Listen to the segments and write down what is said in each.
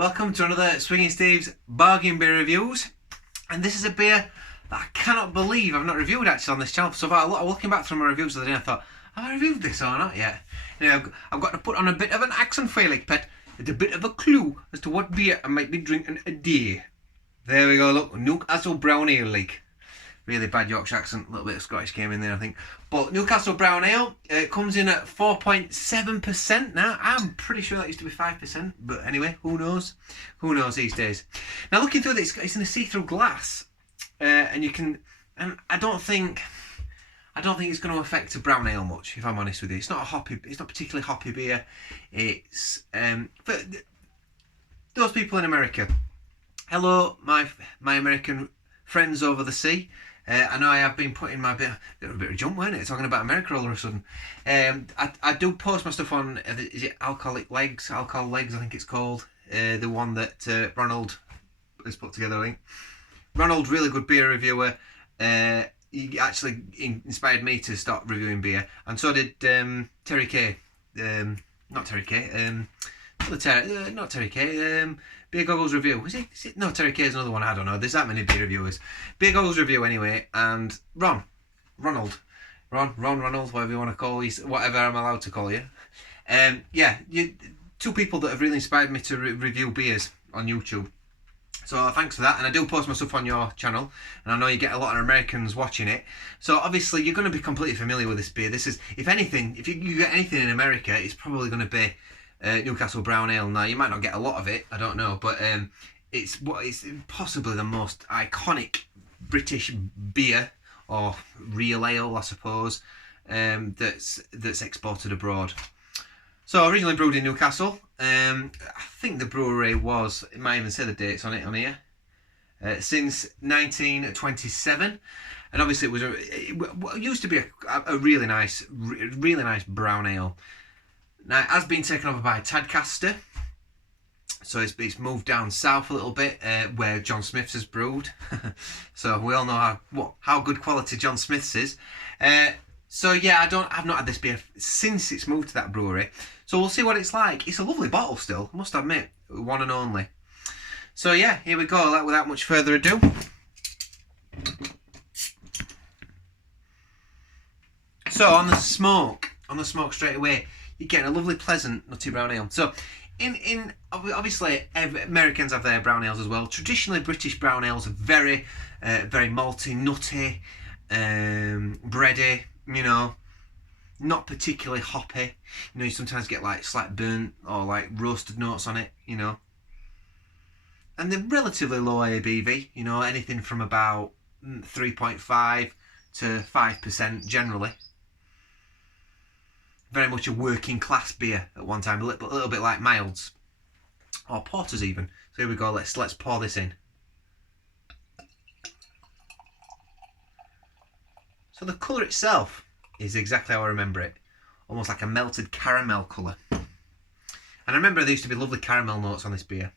Welcome to another Swiggin Steve's bargain beer reviews, and this is a beer that I cannot believe I've not reviewed actually on this channel so far. Looking back through my reviews the other day, I thought, have I reviewed this or not yet? You know, I've got to put on a bit of an accent for you, like pet. It's a bit of a clue as to what beer I might be drinking a day. There we go, look, Newcastle Brown Ale, like. Really bad Yorkshire accent, a little bit of Scottish came in there, I think. But Newcastle Brown Ale comes in at 4.7% now. I'm pretty sure that used to be 5%, but anyway, who knows? Who knows these days? Now, looking through this, it's in a see-through glass, and you can. And I don't think it's going to affect a brown ale much, if I'm honest with you. It's not a hoppy. It's not particularly hoppy beer. It's for those people in America. Hello, my American friends over the sea. I know I have been putting my bit of a jump, weren't it? Talking about America all of a sudden. I do post my stuff on, is it Alcohol Legs, I think it's called. The one that Ronald has put together, I think. Ronald, really good beer reviewer. He actually inspired me to start reviewing beer. And so did Terry K. Not Terry K. Not Terry K. Beer Goggles Review. Is it? No, Terry K is another one. I don't know. There's that many beer reviewers. Beer Goggles Review anyway. And Ronald, whatever you want to call you, whatever I'm allowed to call you. Yeah, two people that have really inspired me to review beers on YouTube. So thanks for that. And I do post my stuff on your channel, and I know you get a lot of Americans watching it. So obviously you're going to be completely familiar with this beer. This is, if anything, if you get anything in America, it's probably going to be Newcastle Brown Ale. Now you might not get a lot of it, I don't know, but it's possibly the most iconic British beer, or real ale, I suppose, that's exported abroad. So originally brewed in Newcastle. I think the brewery was, it might even say the dates on here, since 1927, and obviously it used to be a really nice brown ale. Now, it has been taken over by Tadcaster, so it's moved down south a little bit, where John Smith's has brewed. So we all know how good quality John Smith's is. So yeah, I've not had this beer since it's moved to that brewery. So we'll see what it's like. It's a lovely bottle still, must admit, one and only. So yeah, here we go. Without much further ado. So on the smoke straight away, you're getting a lovely, pleasant, nutty brown ale. So, obviously, Americans have their brown ales as well. Traditionally, British brown ales are very, very malty, nutty, bready. You know, not particularly hoppy. You know, you sometimes get like slight burnt or like roasted notes on it. You know, and they're relatively low ABV. You know, anything from about 3.5 to 5% generally. Very much a working class beer at one time, a little bit like milds or porters even. So here we go. Let's pour this in. So the colour itself is exactly how I remember it, almost like a melted caramel colour. And I remember there used to be lovely caramel notes on this beer.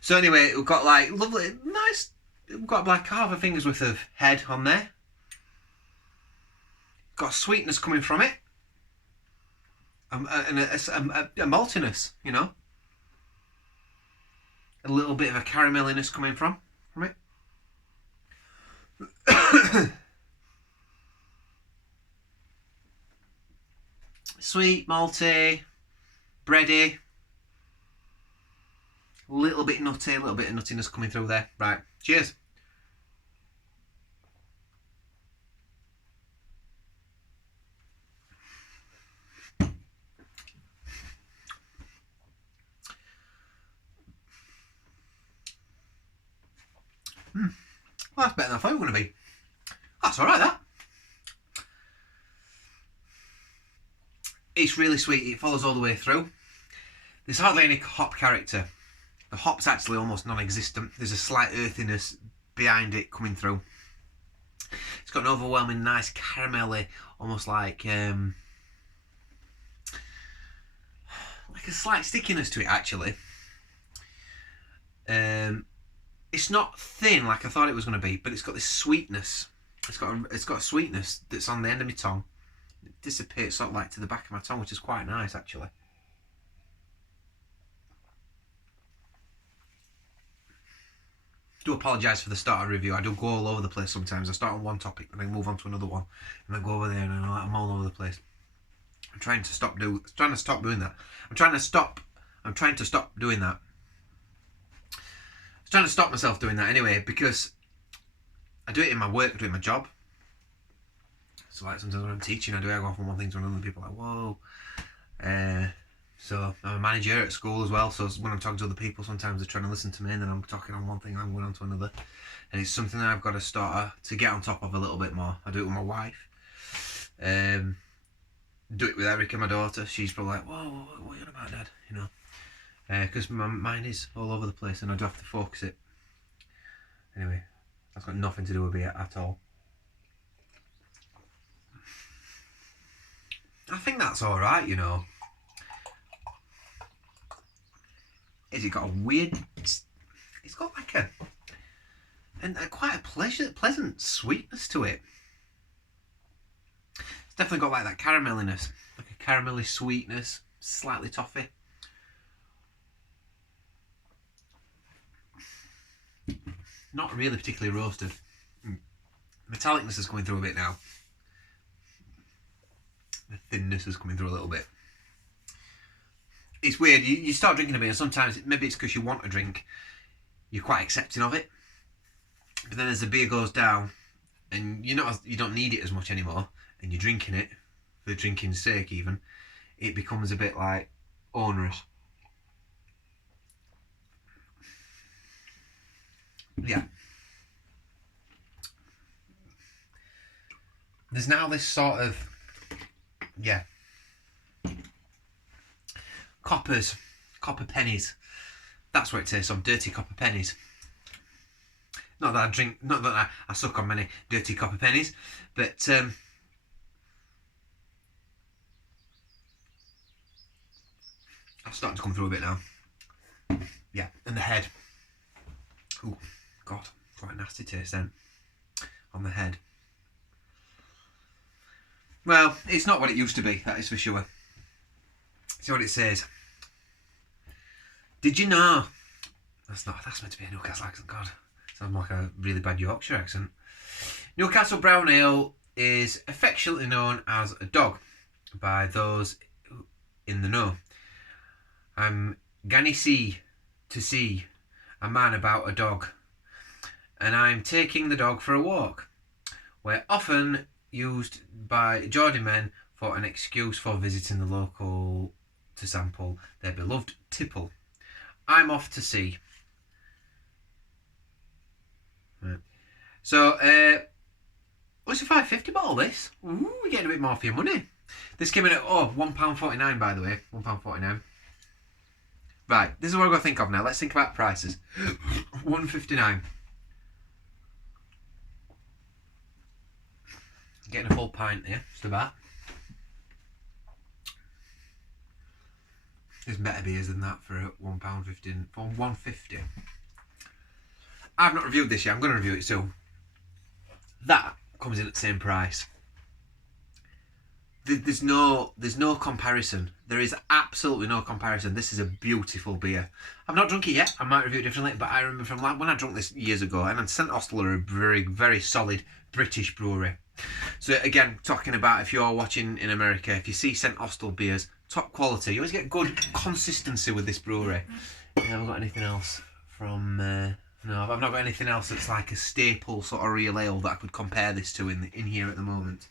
So anyway, we've got like lovely, nice. We've got like half a finger's worth of head on there. Got sweetness coming from it, and a maltiness, you know, a little bit of a caramelliness coming from it. Sweet, malty, bready, a little bit nutty, a little bit of nuttiness coming through there. Right, cheers. Well, that's better than I thought it was going to be. That's alright, that. It's really sweet. It follows all the way through. There's hardly any hop character. The hop's actually almost non-existent. There's a slight earthiness behind it coming through. It's got an overwhelming nice caramelly, almost like a slight stickiness to it actually. It's not thin like I thought it was going to be, but it's got this sweetness. It's got a sweetness that's on the end of my tongue. It dissipates sort of like to the back of my tongue, which is quite nice actually. do apologise for the start of review. I do go all over the place sometimes. I start on one topic and then move on to another one, and then go over there, and I'm all over the place. I'm trying to stop doing that. I'm trying to stop doing that. I'm trying to stop myself doing that anyway, because I do it in my work, I do it in my job. So like sometimes when I'm teaching, I go off on one thing to another, and people are like, whoa. So I'm a manager at school as well, so when I'm talking to other people, sometimes they're trying to listen to me, and then I'm talking on one thing and I'm going on to another. And it's something that I've got to start to get on top of a little bit more. I do it with my wife. Do it with Erica, my daughter. She's probably like, whoa, what are you on about, Dad? You know, because my mind is all over the place and I do have to focus it. Anyway, that's got nothing to do with it at all. I think that's alright, you know. Is it got a weird... It's got like a quite a pleasant sweetness to it. It's definitely got like that caramelliness. Like a caramelly sweetness. Slightly toffee. Not really particularly roasted. Metallicness is coming through a bit now. The thinness is coming through a little bit. It's weird, you start drinking a beer, and sometimes maybe it's because you want a drink, you're quite accepting of it, but then as the beer goes down and you don't need it as much anymore, and you're drinking it for drinking's sake even, it becomes a bit like onerous. Yeah, there's now this sort of copper pennies. That's what it tastes of, dirty copper pennies. Not that I suck on many dirty copper pennies, but I'm starting to come through a bit now. Yeah, and the head. Oh God, quite a nasty taste then on the head. Well, it's not what it used to be, that is for sure. See what it says. Did you know? That's meant to be a Newcastle accent, God. Sounds like a really bad Yorkshire accent. Newcastle Brown Ale is affectionately known as a dog by those in the know. I'm ganny to see a man about a dog, and I'm taking the dog for a walk. We're often used by Geordie men for an excuse for visiting the local to sample their beloved tipple. I'm off to sea. Right. So, what's a £5.50 bottle, this? Ooh, we're getting a bit more for your money. This came in at, £1.49, by the way. £1.49. Right, this is what I've got to think of now. Let's think about prices. £1.59. Getting a full pint here, just about. There's better beers than that for £1.15. For £1.50. I've not reviewed this yet. I'm going to review it soon. That comes in at the same price. There's no comparison. There is absolutely no comparison. This is a beautiful beer. I've not drunk it yet. I might review it differently, but I remember from when I drank this years ago, and St Austell are a very, very solid British brewery. So again, talking about if you're watching in America, if you see St Austell beers, top quality, you always get good consistency with this brewery. I haven't got anything else from... no, I've not got anything else that's like a staple sort of real ale that I could compare this to in here at the moment.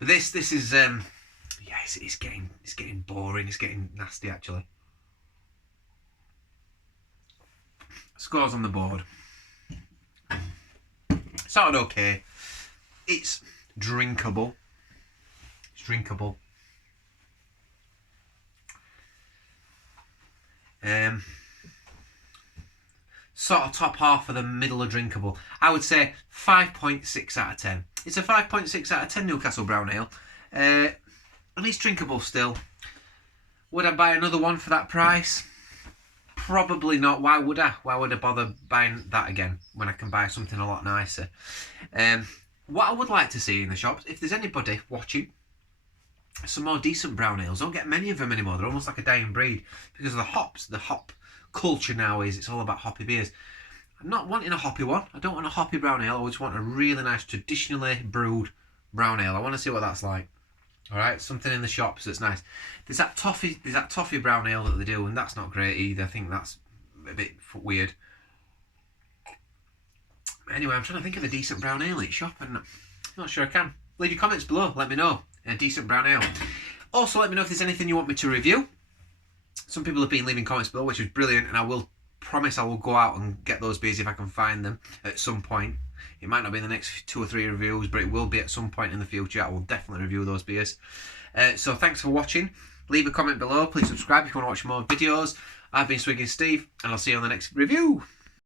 But this is yeah, it's getting boring. It's getting nasty actually. Scores on the board. Started okay. It's drinkable. It's drinkable. Sort of top half of the middle of drinkable. I would say 5.6 out of 10. It's a 5.6 out of 10 Newcastle Brown Ale. At least drinkable still. Would I buy another one for that price? Probably not. Why would I? Why would I bother buying that again when I can buy something a lot nicer? What I would like to see in the shops, if there's anybody watching, some more decent brown ales. Don't get many of them anymore. They're almost like a dying breed because of the hops. The hop culture now it's all about hoppy beers. I'm not wanting a hoppy one. I don't want a hoppy brown ale. I just want a really nice traditionally brewed brown ale. I want to see what that's like. Alright, something in the shops that's nice. There's that toffee brown ale that they do, and that's not great either. I think that's a bit weird. Anyway, I'm trying to think of a decent brown ale at shop, and I'm not sure I can. Leave your comments below, let me know. A decent brown ale. Also, let me know if there's anything you want me to review. Some people have been leaving comments below, which is brilliant, and I will promise I will go out and get those beers if I can find them at some point. It might not be in the next 2 or 3 reviews, but it will be at some point in the future. I will definitely review those beers. So thanks for watching. Leave a comment below. Please subscribe if you want to watch more videos. I've been Swiggin Steve, and I'll see you on the next review.